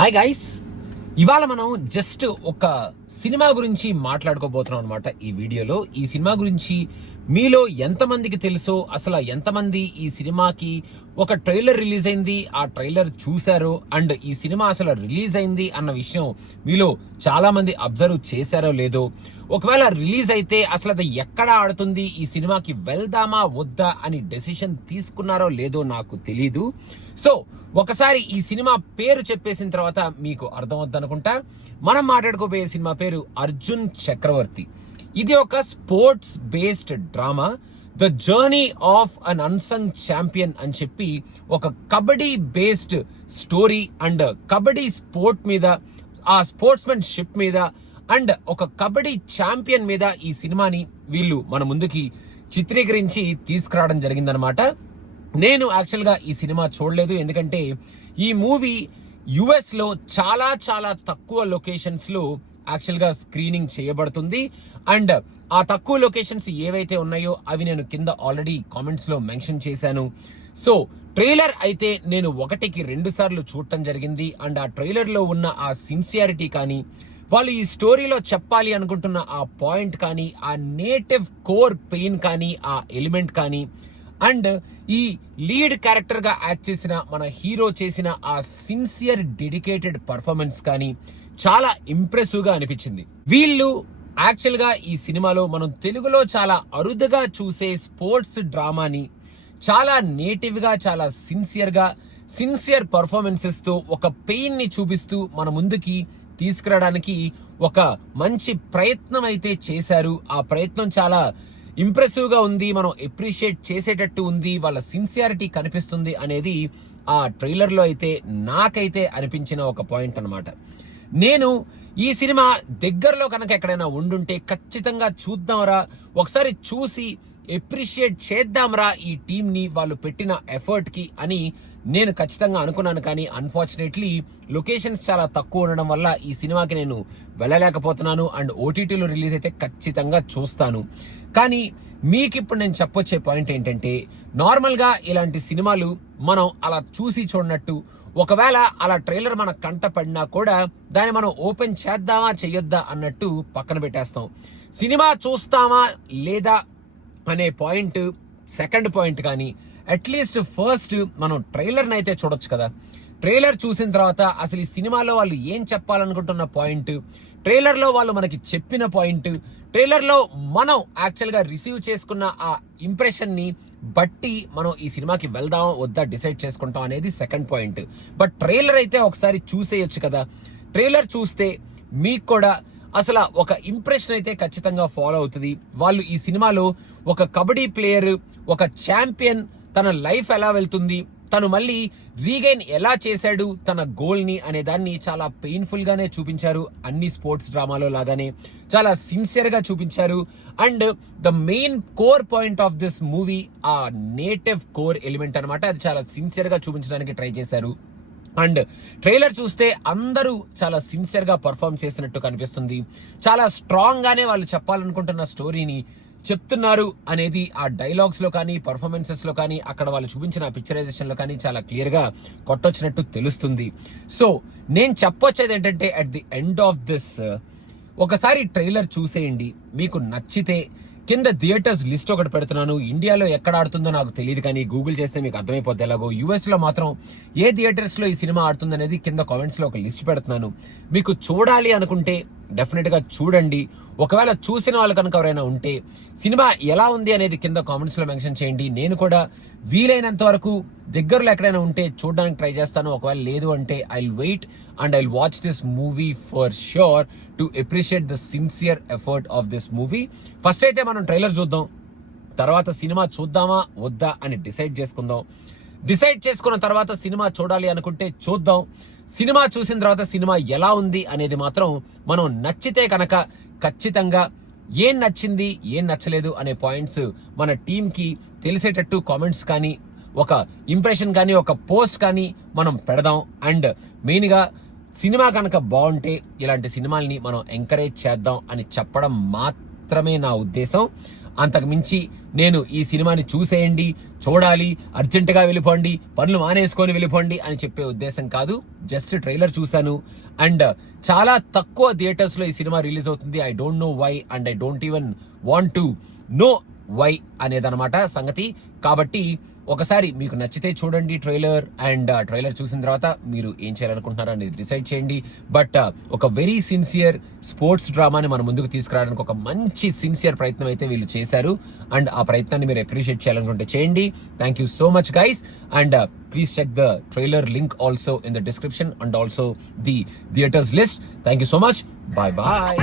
Hi guys, ఇవాళ మనం just ఒక సినిమా గురించి మాట్లాడుకోబోతున్నాం అనమాట. ఈ వీడియోలో ఈ సినిమా గురించి మీలో ఎంతమందికి తెలుసో, అసలు ఎంతమంది ఈ సినిమాకి ఒక ట్రైలర్ రిలీజ్ అయింది, ఆ ట్రైలర్ చూశారో, అండ్ ఈ సినిమా అసలు రిలీజ్ అయింది అన్న విషయం మీలో చాలా మంది అబ్జర్వ్ చేశారో లేదో, ఒకవేళ రిలీజ్ అయితే అసలు అది ఎక్కడ ఆడుతుంది, ఈ సినిమాకి వెళ్దామా వద్దా అని డెసిషన్ తీసుకున్నారో లేదో నాకు తెలీదు. సో ఒకసారి ఈ సినిమా పేరు చెప్పేసిన తర్వాత మీకు అర్థమవుద్దనుకుంటా. మనం మాట్లాడుకోబోయే సినిమా పేరు అర్జున్ చక్రవర్తి. ఇది ఒక sports based drama, the journey of an unsung champion అని చెప్పి ఒక kabaddi based story and kabaddi sport మీద, ఆ స్పోర్ట్స్మెన్ షిప్ మీద అండ్ ఒక కబడ్డీ ఛాంపియన్ మీద ఈ సినిమాని వీళ్ళు మన ముందుకి చిత్రీకరించి తీసుకురావడం జరిగిందనమాట. నేను యాక్చువల్గా ఈ సినిమా చూడలేదు, ఎందుకంటే ఈ మూవీ యుఎస్ లో చాలా చాలా తక్కువ లొకేషన్స్ లో యాక్చువల్గా స్క్రీనింగ్ చేయబడుతుంది. అండ్ ఆ తక్కువ లొకేషన్స్ ఏవైతే ఉన్నాయో అవి నేను కింద ఆల్రెడీ కామెంట్స్ లో మెన్షన్ చేశాను. సో ట్రైలర్ అయితే నేను 1-2 సార్లు చూడటం జరిగింది. అండ్ ఆ ట్రైలర్ లో ఉన్న ఆ సిన్సియారిటీ కానీ, వాళ్ళు ఈ స్టోరీలో చెప్పాలి అనుకుంటున్న ఆ పాయింట్ కానీ, ఆ నేటివ్ కోర్ పెయిన్ కానీ, ఆ ఎలిమెంట్ కానీ, అండ్ ఈ లీడ్ క్యారెక్టర్ గా యాక్ట్ చేసిన మన హీరో చేసిన ఆ సిన్సియర్ డెడికేటెడ్ పర్ఫార్మెన్స్ కానీ చాలా ఇంప్రెసివ్ గా అనిపించింది. వీళ్ళు యాక్చువల్ గా ఈ సినిమాలో మనం తెలుగులో చాలా అరుదుగా చూసే స్పోర్ట్స్ డ్రామాని చాలా నేటివ్ గా, చాలా సిన్సియర్ పర్ఫార్మెన్సెస్ తో ఒక పెయిన్ ని చూపిస్తూ మన ముందుకి తీసుకురావడానికి ఒక మంచి ప్రయత్నం అయితే చేశారు. ఆ ప్రయత్నం చాలా ఇంప్రెసివ్ గా ఉంది, మనం అప్రిషియేట్ చేసేటట్టు ఉంది, వాళ్ళ సిన్సియారిటీ కనిపిస్తుంది అనేది ఆ ట్రైలర్ లో అయితే నాకైతే అనిపించిన ఒక పాయింట్ అన్నమాట. నేను ఈ సినిమా దగ్గరలో కనుక ఎక్కడైనా ఉండుంటే ఖచ్చితంగా చూద్దాంరా, ఒకసారి చూసి అప్రిషియేట్ చేద్దాంరా ఈ టీం ని, వాళ్ళు పెట్టిన ఎఫర్ట్ కి అని నేను ఖచ్చితంగా అనుకున్నాను. కానీ అన్ఫార్చునేట్లీ లొకేషన్స్ చాలా తక్కువ ఉండడం వల్ల ఈ సినిమాకి నేను వెళ్ళలేకపోతున్నాను. అండ్ ఓటీటీలో రిలీజ్ అయితే ఖచ్చితంగా చూస్తాను. కానీ మీకు ఇప్పుడు నేను చెప్పొచ్చే పాయింట్ ఏంటంటే, నార్మల్ గా ఇలాంటి సినిమాలు మనం అలా చూసి చూడనట్టు, ఒకవేళ అలా ట్రైలర్ మన కంట పడినా కూడా దాన్ని మనం ఓపెన్ చేద్దామా చెయ్యొద్దా అన్నట్టు పక్కన పెట్టేస్తాం. సినిమా చూస్తామా లేదా అనే పాయింట్ సెకండ్ పాయింట్, కానీ అట్లీస్ట్ ఫస్ట్ మనం ట్రైలర్ని అయితే చూడొచ్చు కదా. ట్రైలర్ చూసిన తర్వాత అసలు ఈ సినిమాలో వాళ్ళు ఏం చెప్పాలనుకుంటున్న పాయింట్, ట్రైలర్ లో వాళ్ళు మనకి చెప్పిన పాయింట్, ట్రైలర్ లో మనం యాక్చువల్ గా రిసీవ్ చేసుకున్న ఆ ఇంప్రెషన్ ని బట్టి మనం ఈ సినిమాకి వెళ్దాం వద్దా డిసైడ్ చేసుకుంటాం అనేది సెకండ్ పాయింట్. బట్ ట్రైలర్ అయితే ఒకసారి చూసేయొచ్చు కదా. ట్రైలర్ చూస్తే మీకు కూడా అసలు ఒక ఇంప్రెషన్ అయితే ఖచ్చితంగా ఫాలో అవుతుంది. వాళ్ళు ఈ సినిమాలో ఒక కబడ్డీ ప్లేయర్, ఒక ఛాంపియన్, తన లైఫ్ ఎలా వెళ్తుంది, తను మళ్ళీ రీగైన్ ఎలా చేశాడు తన గోల్ ని అనే దాన్ని చాలా పెయిన్ఫుల్ గానే చూపించారు. అన్ని స్పోర్ట్స్ డ్రామాలో లాగానే చాలా సిన్సియర్ గా చూపించారు. And the main core point of this movie ఆ నేటివ్ కోర్ ఎలిమెంట్ అనమాట, అది చాలా సిన్సియర్ గా చూపించడానికి ట్రై చేశారు. అండ్ ట్రైలర్ చూస్తే అందరూ చాలా సిన్సియర్ గా పర్ఫార్మ్ చేసినట్టు కనిపిస్తుంది. చాలా స్ట్రాంగ్ గానే వాళ్ళు చెప్పాలనుకుంటున్న స్టోరీని చెప్తున్నారు అనేది ఆ డైలాగ్స్ లో కానీ, పర్ఫార్మెన్సెస్ లో కానీ, అక్కడ వాళ్ళు చూపించిన పిక్చరైజేషన్ లో కానీ చాలా క్లియర్ గా కొట్టొచ్చినట్టు తెలుస్తుంది. సో నేను చెప్పొచ్చేది ఏంటంటే, at the end of this ఒకసారి ట్రైలర్ చూసేయండి. మీకు నచ్చితే కింద థియేటర్స్ లిస్ట్ ఒకటి పెడుతున్నాను. ఇండియాలో ఎక్కడ ఆడుతుందో నాకు తెలియదు, కానీ గూగుల్ చేస్తే మీకు అర్థమైపోద్ది ఎలాగో. యుఎస్ లో మాత్రం ఏ థియేటర్స్ లో ఈ సినిమా ఆడుతుంది అనేది కింద కామెంట్స్ లో ఒక లిస్ట్ పెడుతున్నాను. మీకు చూడాలి అనుకుంటే డెఫినెట్ గా చూడండి. ఒకవేళ చూసిన వాళ్ళు కనుక ఎవరైనా ఉంటే సినిమా ఎలా ఉంది అనేది కింద కామెంట్స్ లో మెన్షన్ చేయండి. నేను కూడా వీలైనంత వరకు దగ్గరలో ఎక్కడైనా ఉంటే చూడడానికి ట్రై చేస్తాను. ఒకవేళ లేదు అంటే I will wait and I will watch this movie for sure to appreciate the sincere effort of this movie. First అయితే మనం ట్రైలర్ చూద్దాం, తర్వాత సినిమా చూద్దామా వద్దా అని డిసైడ్ చేసుకుందాం. డిసైడ్ చేసుకున్న తర్వాత సినిమా చూడాలి అనుకుంటే చూద్దాం. సినిమా చూసిన తర్వాత సినిమా ఎలా ఉంది అనేది మాత్రం మనం నచ్చితే కనుక ఖచ్చితంగా ఏం నచ్చింది ఏం నచ్చలేదు అనే పాయింట్స్ మన టీమ్ కి తెలిసేటట్టు కామెంట్స్ కానీ, ఒక ఇంప్రెషన్ కానీ, ఒక పోస్ట్ కానీ మనం పెడదాం. అండ్ మెయిన్ గా సినిమా కనుక బాగుంటే ఇలాంటి సినిమాల్ని మనం ఎంకరేజ్ చేద్దాం అని చెప్పడం మాత్రమే నా ఉద్దేశం. అంతకు మించి నేను ఈ సినిమాని చూసేయండి, చూడాలి, అర్జెంటుగా వెళ్ళిపోండి, పనులు మానేసుకొని వెళ్ళిపోండి అని చెప్పే ఉద్దేశం కాదు. జస్ట్ ట్రైలర్ చూశాను అండ్ చాలా తక్కువ థియేటర్స్ లో ఈ సినిమా రిలీజ్ అవుతుంది. I don't know why and I don't even want to know why అనేదన్నమాట సంగతి. కాబట్టి ఒకసారి మీకు నచ్చితే చూడండి ట్రైలర్, అండ్ ట్రైలర్ చూసిన తర్వాత మీరు ఏం చేయాలనుకుంటున్నారో అనేది డిసైడ్ చేయండి. బట్ ఒక వెరీ సిన్సియర్ స్పోర్ట్స్ డ్రామాని మన ముందుకు తీసుకురావడానికి ఒక మంచి సిన్సియర్ ప్రయత్నం అయితే వీళ్ళు చేశారు. అండ్ ఆ ప్రయత్నాన్ని మీరు అప్రిషియేట్ చేయాలనుకుంటే చేయండి. Thank you so much guys. And please check the trailer link also in the description and also the theatres list. Thank you so much. Bye bye.